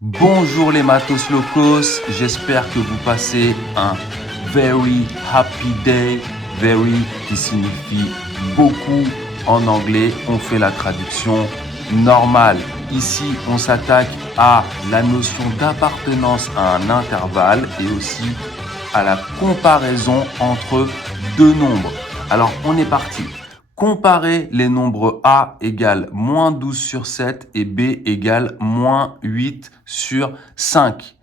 Bonjour les matos locos, j'espère que vous passez un very happy day, very qui signifie beaucoup en anglais, on fait la traduction normale. Ici, on s'attaque à la notion d'appartenance à un intervalle et aussi à la comparaison entre deux nombres. Alors, on est parti. Comparer les nombres A égale moins 12 sur 7 et B égale moins 8 sur 5.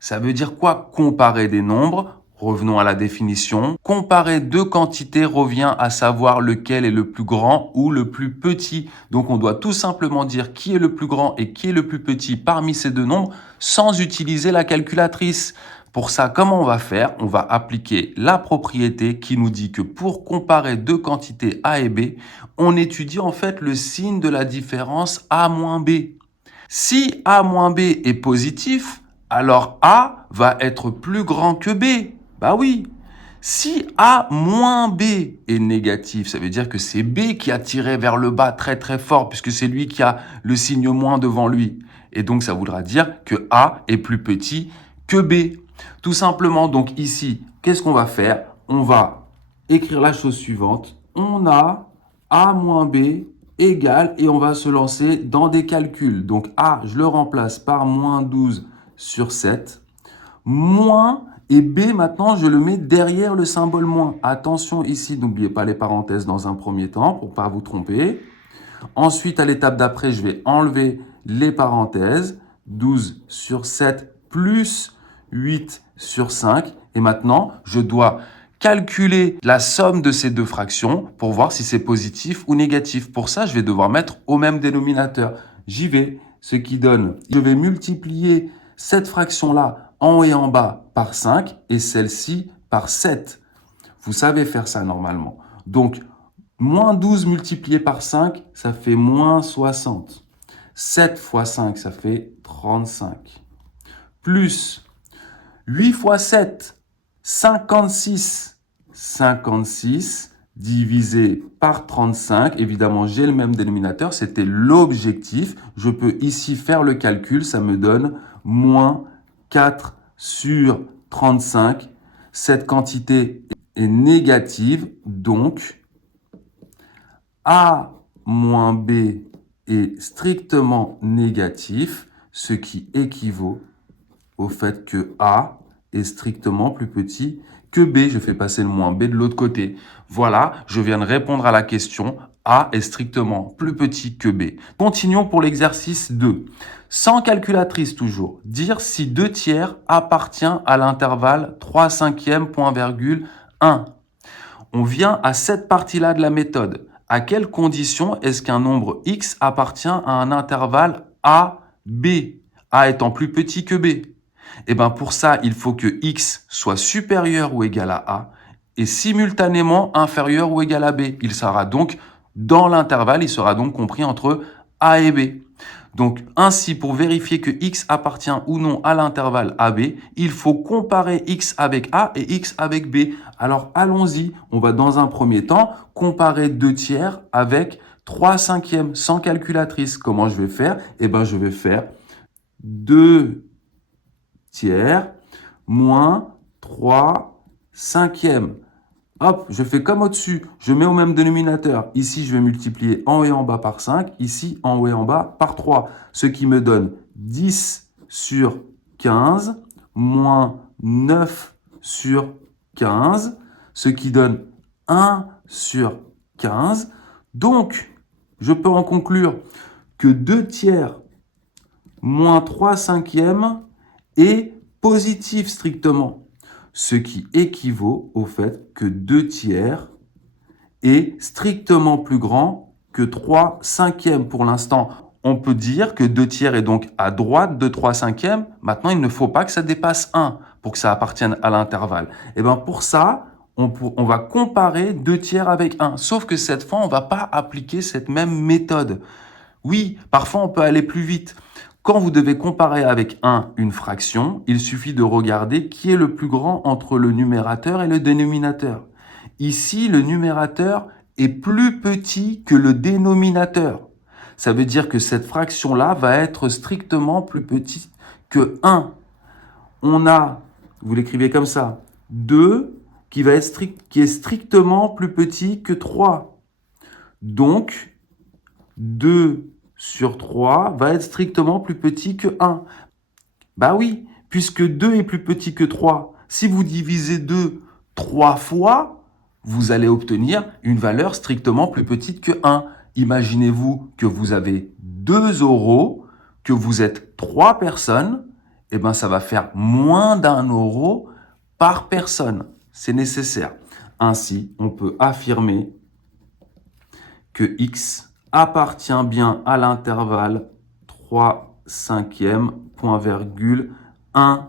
Ça veut dire quoi comparer des nombres? Revenons à la définition. Comparer deux quantités revient à savoir lequel est le plus grand ou le plus petit. Donc on doit tout simplement dire qui est le plus grand et qui est le plus petit parmi ces deux nombres sans utiliser la calculatrice. Pour ça, comment on va faire? On va appliquer la propriété qui nous dit que pour comparer deux quantités A et B, on étudie en fait le signe de la différence A moins B. Si A moins B est positif, alors A va être plus grand que B. Bah oui. Si A moins B est négatif, ça veut dire que c'est B qui a tiré vers le bas très très fort puisque c'est lui qui a le signe moins devant lui. Et donc ça voudra dire que A est plus petit que B. Tout simplement, donc ici, qu'est-ce qu'on va faire? On va écrire la chose suivante. On a A moins B égale, et on va se lancer dans des calculs. Donc A, je le remplace par moins 12 sur 7. Moins, et B, maintenant, je le mets derrière le symbole moins. Attention ici, n'oubliez pas les parenthèses dans un premier temps pour ne pas vous tromper. Ensuite, à l'étape d'après, je vais enlever les parenthèses. 12 sur 7 plus 8 sur 5. Et maintenant, je dois calculer la somme de ces deux fractions pour voir si c'est positif ou négatif. Pour ça, je vais devoir mettre au même dénominateur. J'y vais, ce qui donne, je vais multiplier cette fraction-là en haut et en bas par 5 et celle-ci par 7. Vous savez faire ça normalement. Donc, moins 12 multiplié par 5, ça fait moins 60. 7 fois 5, ça fait 35. Plus 8 fois 7, 56. 56 divisé par 35. Évidemment, j'ai le même dénominateur. C'était l'objectif. Je peux ici faire le calcul. Ça me donne moins 4 sur 35. Cette quantité est négative. Donc, A moins B est strictement négatif, ce qui équivaut au fait que A est strictement plus petit que B. Je fais passer le moins B de l'autre côté. Voilà, je viens de répondre à la question. A est strictement plus petit que B. Continuons pour l'exercice 2. Sans calculatrice toujours, dire si 2 tiers appartient à l'intervalle 3 cinquièmes point virgule 1. On vient à cette partie-là de la méthode. À quelles conditions est-ce qu'un nombre x appartient à un intervalle A, B, A étant plus petit que B? Eh bien, pour ça, il faut que x soit supérieur ou égal à A et simultanément inférieur ou égal à B. Il sera donc dans l'intervalle, il sera donc compris entre A et B. Donc, ainsi, pour vérifier que x appartient ou non à l'intervalle AB, il faut comparer x avec A et x avec B. Alors, allons-y. On va dans un premier temps comparer 2 tiers avec 3 cinquièmes sans calculatrice. Comment je vais faire? Eh bien, je vais faire 2 tiers moins 3 cinquièmes. Hop, je fais comme au-dessus. Je mets au même dénominateur. Ici, je vais multiplier en haut et en bas par 5. Ici, en haut et en bas par 3. Ce qui me donne 10 sur 15 moins 9 sur 15. Ce qui donne 1 sur 15. Donc, je peux en conclure que 2 tiers moins 3 cinquièmes est positif strictement. Ce qui équivaut au fait que 2 tiers est strictement plus grand que 3 cinquièmes. Pour l'instant, on peut dire que 2 tiers est donc à droite de 3 cinquièmes. Maintenant, il ne faut pas que ça dépasse 1 pour que ça appartienne à l'intervalle. Et bien pour ça, on va comparer 2 tiers avec 1. Sauf que cette fois, on ne va pas appliquer cette même méthode. Oui, parfois on peut aller plus vite. Quand vous devez comparer avec 1 une fraction, il suffit de regarder qui est le plus grand entre le numérateur et le dénominateur. Ici, le numérateur est plus petit que le dénominateur. Ça veut dire que cette fraction-là va être strictement plus petite que 1. On a, vous l'écrivez comme ça, 2 qui est strictement plus petit que 3. Donc, 2 sur 3 va être strictement plus petit que 1. Bah oui, puisque 2 est plus petit que 3, si vous divisez 2 3 fois, vous allez obtenir une valeur strictement plus petite que 1. Imaginez-vous que vous avez 2 euros, que vous êtes 3 personnes, et ben ça va faire moins d'1 euro par personne. C'est nécessaire. Ainsi, on peut affirmer que x appartient bien à l'intervalle 3/5, point virgule 1